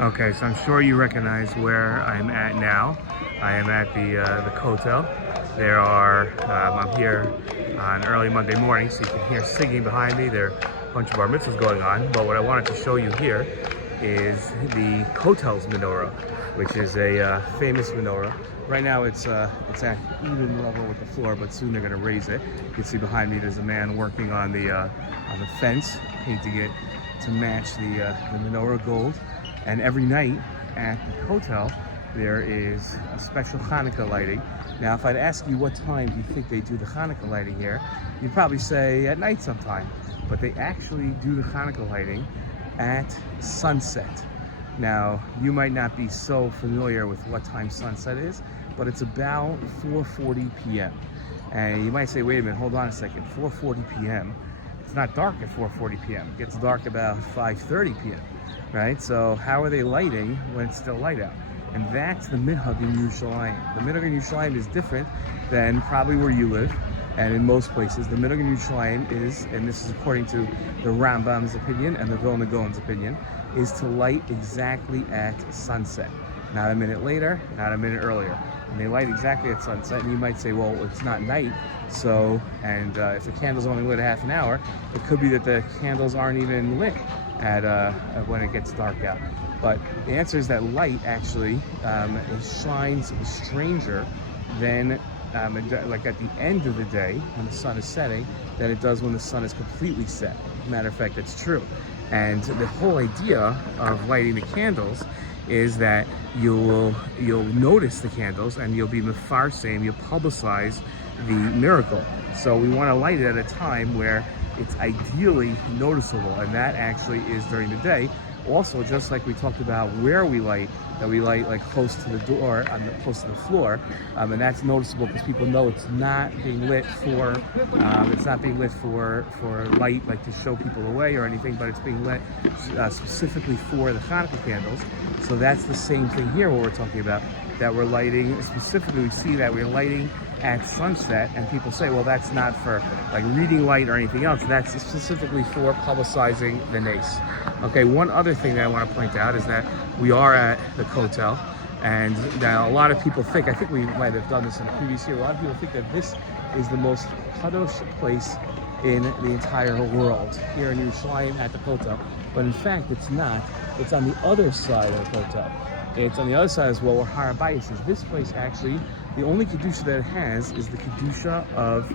Okay, so I'm sure you recognize where I'm at now. I am at the Kosel. I'm here on early Monday morning, so you can hear singing behind me. There are a bunch of bar mitzvahs going on, but what I wanted to show you here is the Kotel's Menorah, which is a famous menorah. Right now it's at even level with the floor, but soon they're going to raise it. You can see behind me there's a man working on the fence, painting it to match the menorah gold. And every night at the Kosel, there is a special Hanukkah lighting. Now, if I'd ask you what time do you think they do the Hanukkah lighting here, you'd probably say at night sometime. But they actually do the Hanukkah lighting at sunset. Now, you might not be so familiar with what time sunset is, but it's about 4:40 p.m. And you might say, wait a minute, hold on a second, 4:40 p.m. It's not dark at 4:40 p.m. It gets dark about 5:30 p.m. Right? So how are they lighting when it's still light out? And that's the minhag in Yerushalayim. The minhag in Yerushalayim is different than probably where you live, and in most places. The minhag in Yerushalayim is, and this is according to the Rambam's opinion and the Vilna Gaon's opinion, is to light exactly at sunset. Not a minute later, not a minute earlier. And they light exactly at sunset, and you might say, well, it's not night, so, and if the candle's only lit a half an hour, it could be that the candles aren't even lit at when it gets dark out. But the answer is that light actually shines stranger than like at the end of the day when the sun is setting than it does when the sun is completely set. Matter of fact, that's true. And the whole idea of lighting the candles is that you'll notice the candles and you'll be mefarsim, you'll publicize the miracle. So we want to light it at a time where it's ideally noticeable, and that actually is during the day. Also, just like we talked about where we light, that we light like close to the door, close to the floor, and that's noticeable because people know it's not being lit for light, like to show people away or anything, but it's being lit specifically for the Hanukkah candles. So that's the same thing here, what we're talking about, that we're lighting specifically. We see that we're lighting at sunset, and people say, well, that's not for like reading light or anything else. That's specifically for publicizing the nace. Okay, one other thing that I want to point out is that we are at the Kosel, and now a lot of people think, I think we might have done this in the previous year, a lot of people think that this is the most kadosh place in the entire world, here in Yerushalayim at the Kosel. But in fact, it's not. It's on the other side of the Kosel. It's on the other side as well, where Har HaBayis is. This place actually, the only kedusha that it has is the kedusha of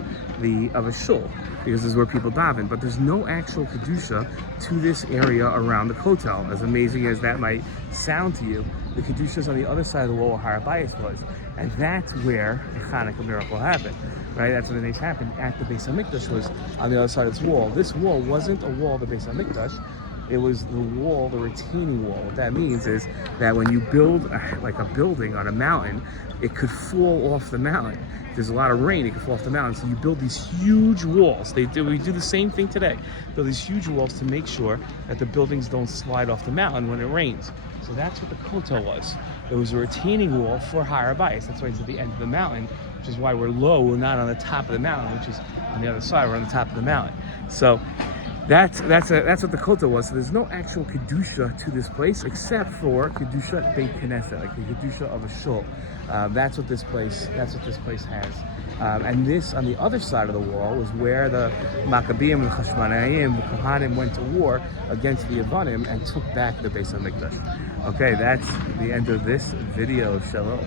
a shul, because this is where people daven. But there's no actual kedusha to this area around the Kosel. As amazing as that might sound to you, the kedusha is on the other side of the wall where Har HaBayis was, and that's where the Hanukkah miracle happened. Right? That's when the nace happened. At the Beis HaMikdash was on the other side of this wall. This wall wasn't a wall of the Beis HaMikdash. It was the wall, the retaining wall. What that means is that when you build like a building on a mountain, it could fall off the mountain. If there's a lot of rain, it could fall off the mountain. So you build these huge walls. We do the same thing today. Build these huge walls to make sure that the buildings don't slide off the mountain when it rains. So that's what the Kosel was. It was a retaining wall for Har HaBayis. That's why it's at the end of the mountain, which is why we're low. We're not on the top of the mountain, which is on the other side. We're on the top of the mountain. So that's what the Kosel was. So there's no actual kedusha to this place except for kedusha beit knesset, like the kedusha of a shul. That's what this place has. And this on the other side of the wall was where the Maccabeim, the Chashmonaim, the Kohanim went to war against the Avanim and took back the Beis HaMikdash. Okay, that's the end of this video. Shalom.